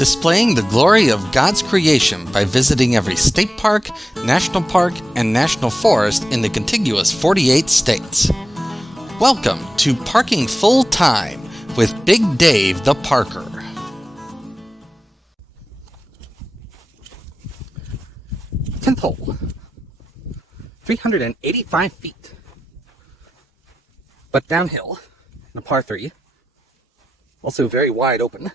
displaying the glory of God's creation by visiting every state park, national park, and national forest in the contiguous 48 states. Welcome to Parking Full Time with Big Dave the Parker. Tenth hole, 385 feet, but downhill in a par 3, also very wide open.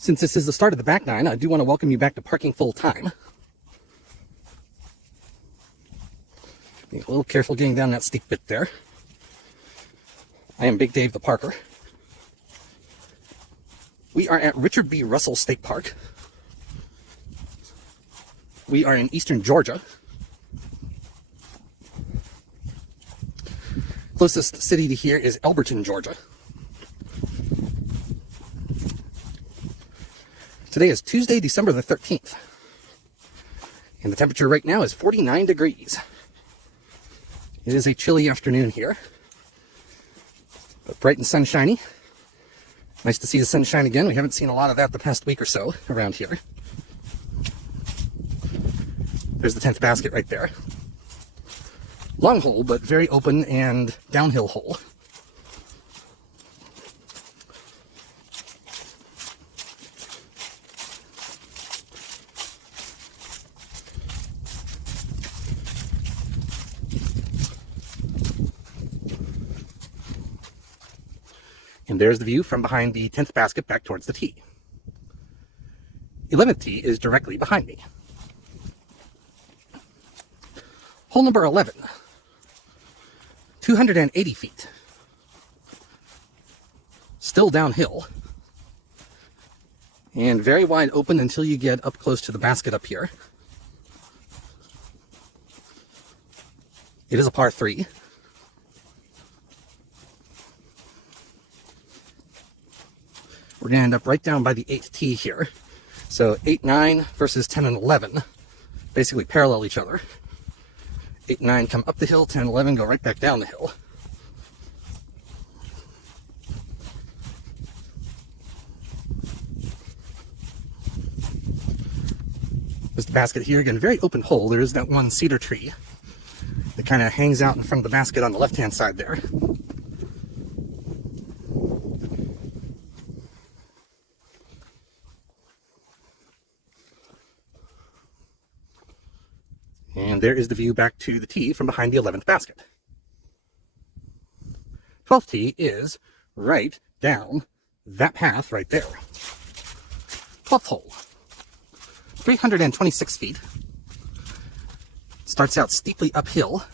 Since this is the start of the back nine, I do want to welcome you back to Parking Full Time. Be a little careful getting down that steep bit there. I am Big Dave the Parker. We are at Richard B. Russell State Park. We are in eastern Georgia. Closest city to here is Elberton, Georgia. Today is Tuesday, December the 13th. And the temperature right now is 49 degrees. It is a chilly afternoon here, but bright and sunshiny. Nice to see the sunshine again. We haven't seen a lot of that the past week or so around here. There's the 10th basket right there. Long hole, but very open and downhill hole. And there's the view from behind the 10th basket back towards the tee. 11th tee is directly behind me. Hole number 11, 280 feet. Still downhill. And very wide open until you get up close to the basket up here. It is a par 3. We're going to end up right down by the 8th tee here. So 8, 9 versus 10 and 11 basically parallel each other. 8 and 9 come up the hill, 10 and 11 go right back down the hill. There's the basket here. Again, very open hole. There is that one cedar tree that kind of hangs out in front of the basket on the left-hand side there. And there is the view back to the tee from behind the 11th basket. 12th tee is right down that path right there. 12th hole, 326 feet. Starts out steeply uphill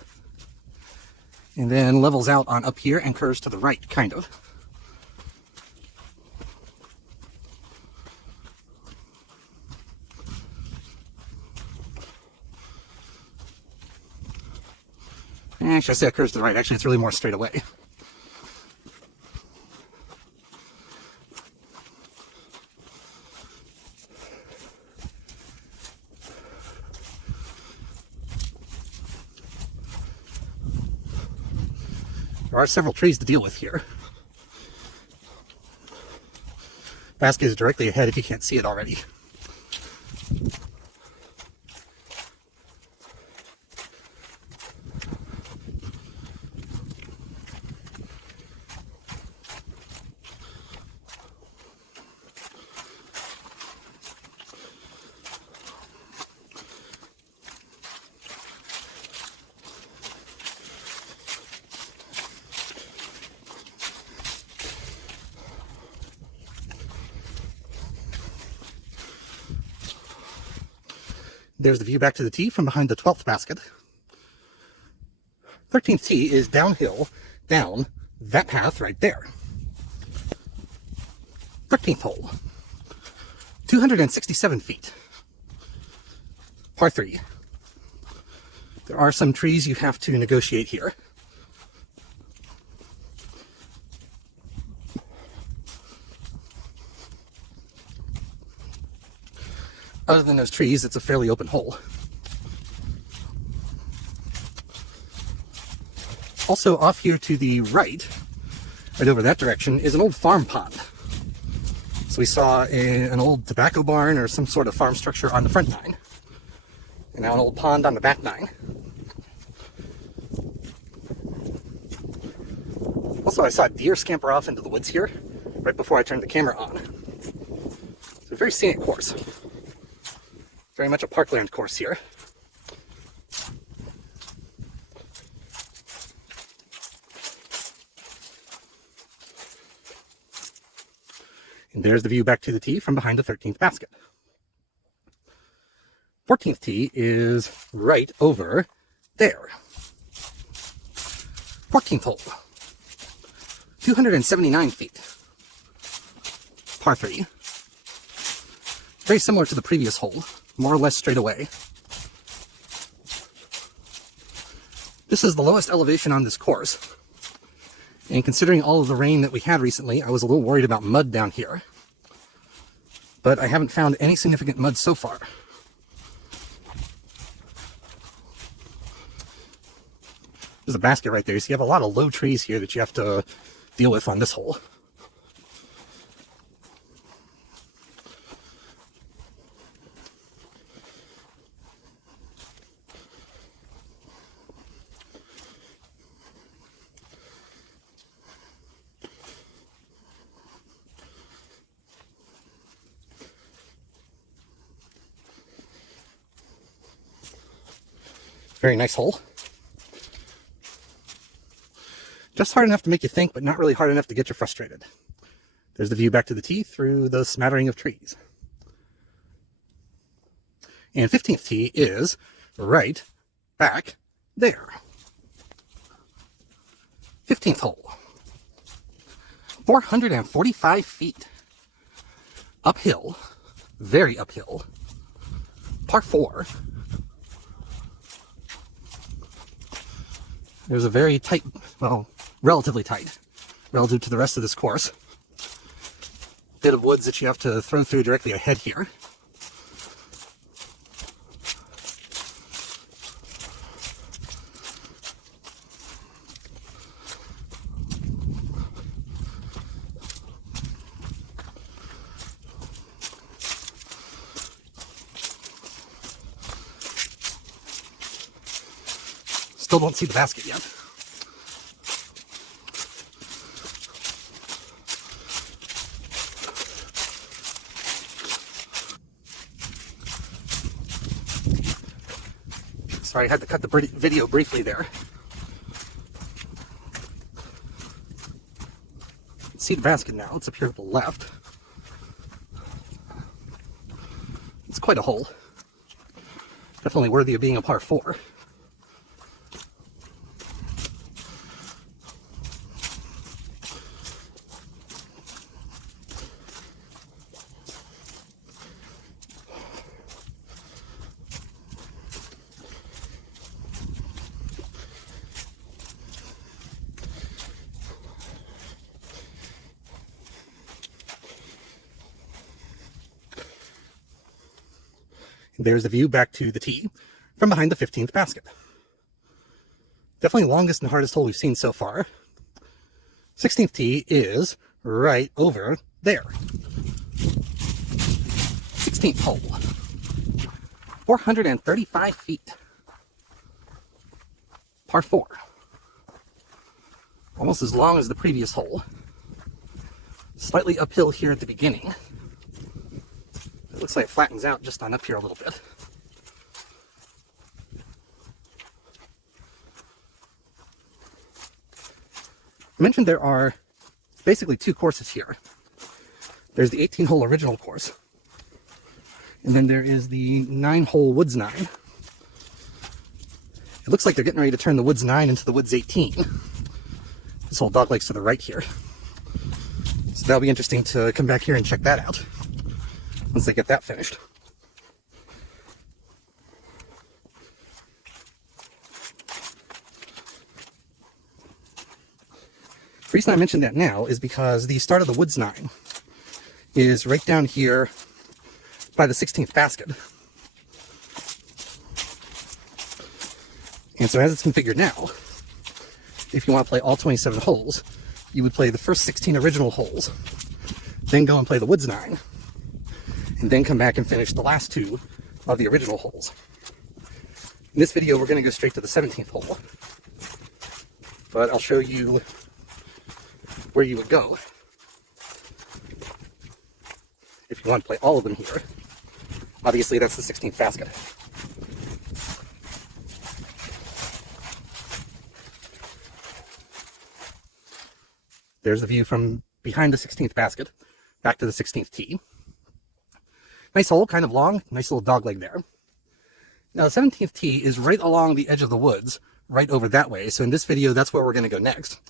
and then levels out on up here and curves to the right, kind of. Actually, I say it curves to the right. Actually, it's really more straight away. There are several trees to deal with here. Basket is directly ahead if you can't see it already. There's the view back to the tee from behind the 12th basket. 13th tee is downhill, down that path right there. 13th hole, 267 feet. Par 3. There are some trees you have to negotiate here. Other than those trees, it's a fairly open hole. Also off here to the right, Right over that direction is an old farm pond. So we saw an old tobacco barn or some sort of farm structure on the front 9. And now an old pond on the back 9. Also, I saw deer scamper off into the woods here right before I turned the camera on. It's a very scenic course. Very much a parkland course here. And there's the view back to the tee from behind the 13th basket. 14th tee is right over there. 14th hole. 279 feet. Par 3. Very similar to the previous hole, more or less straight away. This is the lowest elevation on this course. And considering all of the rain that we had recently, I was a little worried about mud down here. But I haven't found any significant mud so far. There's a basket right there, so you have a lot of low trees here that you have to deal with on this hole. Very nice hole. Just hard enough to make you think, but not really hard enough to get you frustrated. There's the view back to the tee through the smattering of trees. And 15th tee is right back there. 15th hole. 445 feet. Uphill. Very uphill. Par 4. There's a very tight, well, relatively tight, relative to the rest of this course. Bit of woods that you have to throw through directly ahead here. Still don't see the basket yet. Sorry, I had to cut the video briefly there. See the basket now. It's up here to the left. It's quite a hole. Definitely worthy of being a par 4. There's the view back to the tee from behind the 15th basket. Definitely longest and hardest hole we've seen so far. 16th tee is right over there. 16th hole. 435 feet. Par 4. Almost as long as the previous hole. Slightly uphill here at the beginning. It looks like it flattens out just on up here a little bit. I mentioned there are basically 2 courses here. There's the 18-hole original course, and then there is the 9-hole Woods 9. It looks like they're getting ready to turn the Woods 9 into the Woods 18. This whole dog leg's to the right here. So that'll be interesting to come back here and check that out once they get that finished. The reason I mentioned that now is because the start of the Woods 9 is right down here by the 16th basket. And so as it's configured now, if you want to play all 27 holes, you would play the first 16 original holes, then go and play the Woods 9, and then come back and finish the last 2 of the original holes. In this video, we're going to go straight to the 17th hole, but I'll show you where you would go if you want to play all of them here. Obviously, that's the 16th basket. There's the view from behind the 16th basket, back to the 16th tee. Nice hole, kind of long, nice little dog leg there. Now the 17th tee is right along the edge of the woods, right over that way. So in this video, that's where we're going to go next.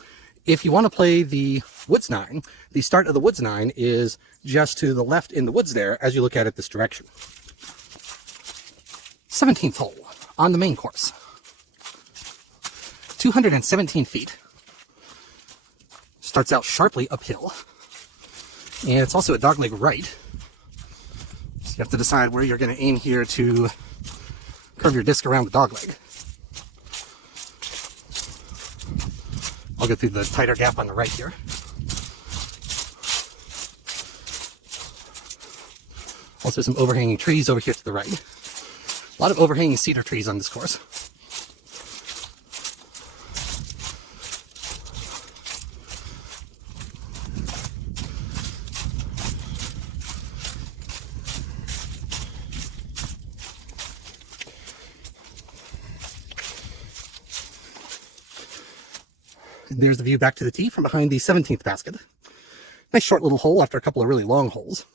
If you want to play the Woods 9, the start of the Woods 9 is just to the left in the woods there as you look at it this direction. 17th hole on the main course. 217 feet. Starts out sharply uphill. And it's also a dogleg right. So you have to decide where you're going to aim here to curve your disc around the dogleg. I'll go through the tighter gap on the right here. Also some overhanging trees over here to the right. A lot of overhanging cedar trees on this course. There's the view back to the tee from behind the 17th basket. Nice short little hole after a couple of really long holes.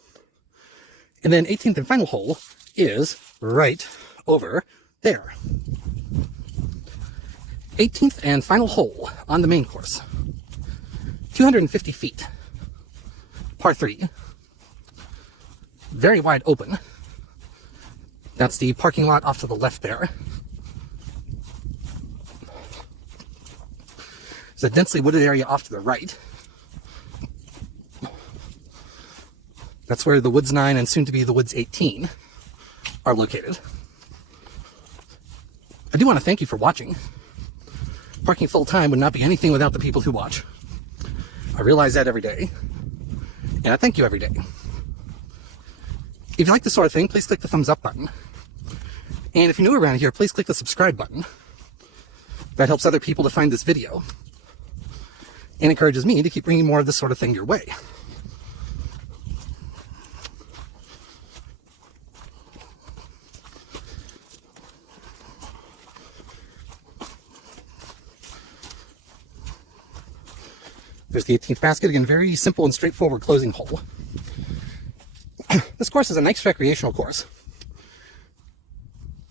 And then 18th and final hole is right over there. 18th and final hole on the main course. 250 feet. Par 3. Very wide open. That's the parking lot off to the left there. There's a densely wooded area off to the right. That's where the Woods 9 and soon to be the Woods 18 are located. I do want to thank you for watching. Parking full time would not be anything without the people who watch. I realize that every day, and I thank you every day. If you like this sort of thing, please click the thumbs up button. And if you're new around here, please click the subscribe button. That helps other people to find this video and encourages me to keep bringing more of this sort of thing your way. There's the 18th basket, again, very simple and straightforward closing hole. This course is a nice recreational course.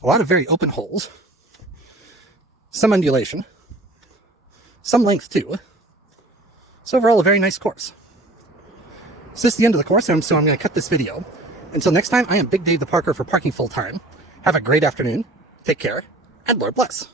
A lot of very open holes. Some undulation. Some length too. So overall, a very nice course. So this is the end of the course, so I'm going to cut this video. Until next time, I am Big Dave the Parker for Parking Full Time. Have a great afternoon, take care, and Lord bless.